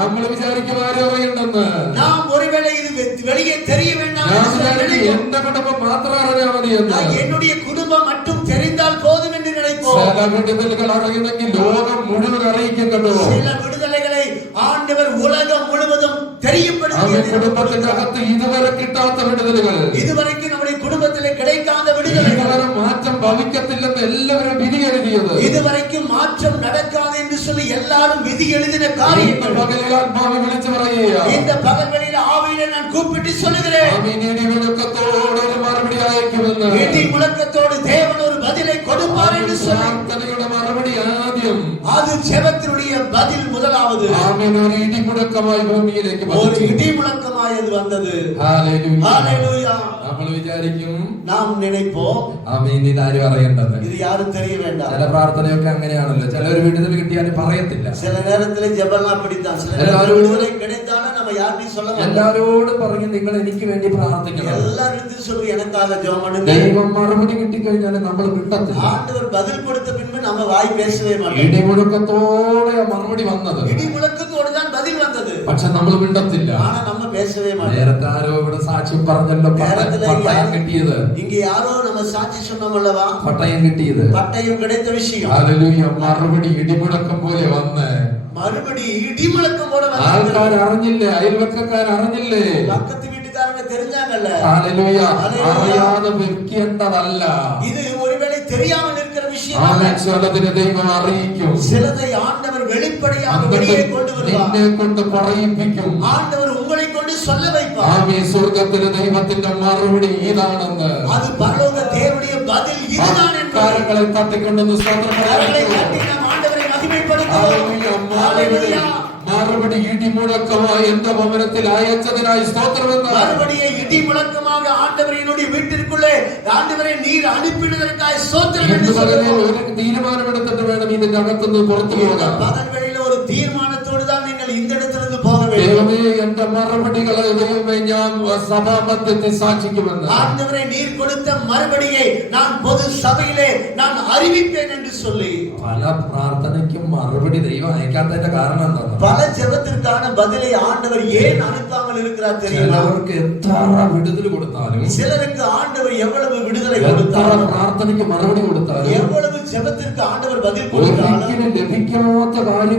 നമ്മൾ വിചാരിക്കും ആരും അറിയണ്ടെന്ന്. നാം ഒരുവേളை ഇത് வெளியே தெரிய வேண்டாம் എന്റെ കുടുംബം മാത്രം അറിഞ്ഞാൽ മതിയെന്ന്. என்னுடைய குடும்பம் மட்டும் தெரிந்தால் போதும் என்று நினைப்போம். ചില വിടുതലുകൾ അറിയുന്നെങ്കിൽ ലോകം മുഴുവൻ അറിയിക്കുന്നുണ്ടോ? சில விடுதலைகளை ஆண்டவர் உலகம் முழுவதும் தெரியப்படுத்துகிறார். കുടുംബത്തിന്റെ അകത്ത് ഇതുവരെ കിട്ടാത്ത വിടുതലുകൾ, இதுவரைக்கும் நம்முடைய குடும்பத்திலே கிடைக்காத விடுதலைகள், മാറ്റം ഭവിക്കത്തില്ലെന്ന് എല്ലാവരും വിധി എഴുതിയത്, இதுவரைக்கும் மாற்றம் நடக்காது என்று சொல்லி எல்லாரும் விதி எழுதின காரியங்கள் പകലിൽ ആത്മാവ് വിളിച്ചു പറയുക. இந்த பகல்களில் ஆவியிலே நான் கூப்பிட்டு சொல்லுகிறேன், മുഴക്കത്തോടെ ഒരു മറുപടി അയക്കുമെന്ന്. இடி முழக்கத்தோடு தேவன் ஒரு பதிலை கொடுப்பார் என்று சொல்லி പ്രാർത്ഥനയുടെ മറുപടി ആദ്യം, அது ஜெபத்தினுடைய பதில் முதலாவது. ആമേൻ. ഒരു ഇടിമുഴക്കമായി ഭൂമിയിലേക്ക് ஒரு இடி முழக்கமாய் அது வந்தது. ഹല്ലേലൂയ. ஹalleluya. നമ്മൾ വിചാരിക്കും, நாம் நினைப்போம், ആമേൻ, ഇതാരും അറിയണ്ടെന്ന്. இது யாரும் தெரிய வேண்டாம். ചില പ്രാർത്ഥനയൊക്കെ അങ്ങനെയാണല്ലോ. ചിലർ വിടുതൽ കിട്ടിയാൽ പറയത്തില്ല. சில நேரத்திலே ஜெபம்லாம் அப்படித்தான். சில விடுதலை கிடைத்தாலும் நம்ம யார்கிட்டயும் சொல்ல மாட்டோம். എല്ലാവരോടും പറയും, നിങ്ങൾ എനിക്ക് വേണ്ടി പ്രാർത്ഥിക്കണം. எல்லாரிடத்திலும் சொல்லி எனக்காக ஜெபம் பண்ணுங்க. ദൈവം മറുപടി കിട്ടിക്കഴിഞ്ഞാൽ നമ്മൾ കിട്ടത്തില്ല. ஆண்டவர் பதில் கொடுத்த பின்பு நம்ம வாய் பேசவே மாட்டோம். ഇടിമുഴക്കത്തോടെ മറുപടി വന്നത്, இடி முழக்கத்தோடு தான் பதில் வந்தது. പക്ഷെ നമ്മൾ മിണ്ടത്തില്ല. ஆனா நம்ம பேசவே மாட்டோம். നേരത്തെ ആരോ ഇവിടെ സാക്ഷ്യം പറഞ്ഞല്ലോ, പട്ടയം കിട്ടിയത്. இங்க யாரோ நம்ம சாட்சி சொன்னோமல்லவா, പട്ടയം കിട്ടിയത്, பட்டயம் கிடைத்த விஷயம். ഹല്ലേലൂയ. മറുപടി ഇടിമുഴക്കം പോലെ വന്ന് மறுபடி இடி முழக்கம் போல வந்து ആൾക്കാർ അറിഞ്ഞില്ലേ, അയൽവക്കക്കാർ അറിഞ്ഞില്ലേ, பக்கத்து வீட்டுக்காரங்க தெரிஞ்சாங்கல்ல. ഹല്ലേലൂയ. അറിയാതെ വെക്കേണ്ടതല്ല. இது ஒருவேளை தெரியாமல் இருக்கிற விஷயம். ചിലതിനെ ദൈവം അറിയിക്കും, சிலதை ஆண்டவர் வெளிப்படையாக வெளியே கொண்டு வருவார். നിന്നെ കൊണ്ട് പറയിപ്പിക്കും. ஆண்டவர் உங்களை கொண்டு சொல்ல வைப்பார். ആമേൻ. സ്വർഗ്ഗത്തിലെ ദൈവത്തിന്റെ മറുപടി ഇതാണെന്ന്, அது பரலோக தேவனுடைய பதில் இதுதான் என்று കാര്യങ്ങളെ തട്ടിക്കൊണ്ടെന്ന് സ്തോത്രം கரங்களை പറയുന്നു. தட்டி நாம் ஆண்டவரை மகிமைப்படுத்துவோம். ஹalleluya. മറുപടി ഇടിമുഴക്കമായി എന്റെ ഭവനത്തിൽ അയച്ചതിനായി സ്തോത്രമെന്ന്. மறுபடியும் இடி முழக்கமாக ஆண்டவரே என்னுடைய வீட்டிற்குள்ளே ஆண்டவரே நீர் அனுப்பினதற்காய் ஸ்தோத்திரம் என்று சொல்லுவோம். ഒരു തീരുമാനമെടുത്തിട്ട് വേണം ഇതിന്റെ അകത്തുനിന്ന് പുറത്തു പോകാൻ. பகல்களில் ஒரு தீர்மானத்தோடு தான் நீங்கள் இந்த இடத்திலிருந்து போக வேண்டும். ദൈവമേ, എന്റെ മറുപടികളെ ദൈവമേ ഞാൻ സഭാമധ്യത്തിൽ സാക്ഷിക്കുമെന്ന്. ஆண்டவரே நீர் கொடுத்த மறுபடியை நான் பொது சபையிலே நான் அறிவிப்பேன் என்று சொல்லி പല പ്രാർത്ഥനയ്ക്കും മറുപടി ദൈവം അയക്കാത്തതിന്റെ കാരണം എന്താണ്? பல ஜெபத்திற்கான பதிலை ஆண்டவர் ஏன் அனுப்பாமல் இருக்கிறார் தெரியுமா? ചിലർക്ക് എത്ര വിടുതൽ കൊടുത്താലും, சிலருக்கு ஆண்டவர் எவ்வளவு விடுதலை கொடுத்தாலும், പ്രാർത്ഥനയ്ക്ക് മറുപടി കൊടുത്താലും, எவ்வளவு ஜெபத்திற்கு ஆண்டவர் பதில் கொடுத்தாலும் ഒരിക്കലും ലഭിക്കാത്ത കാര്യം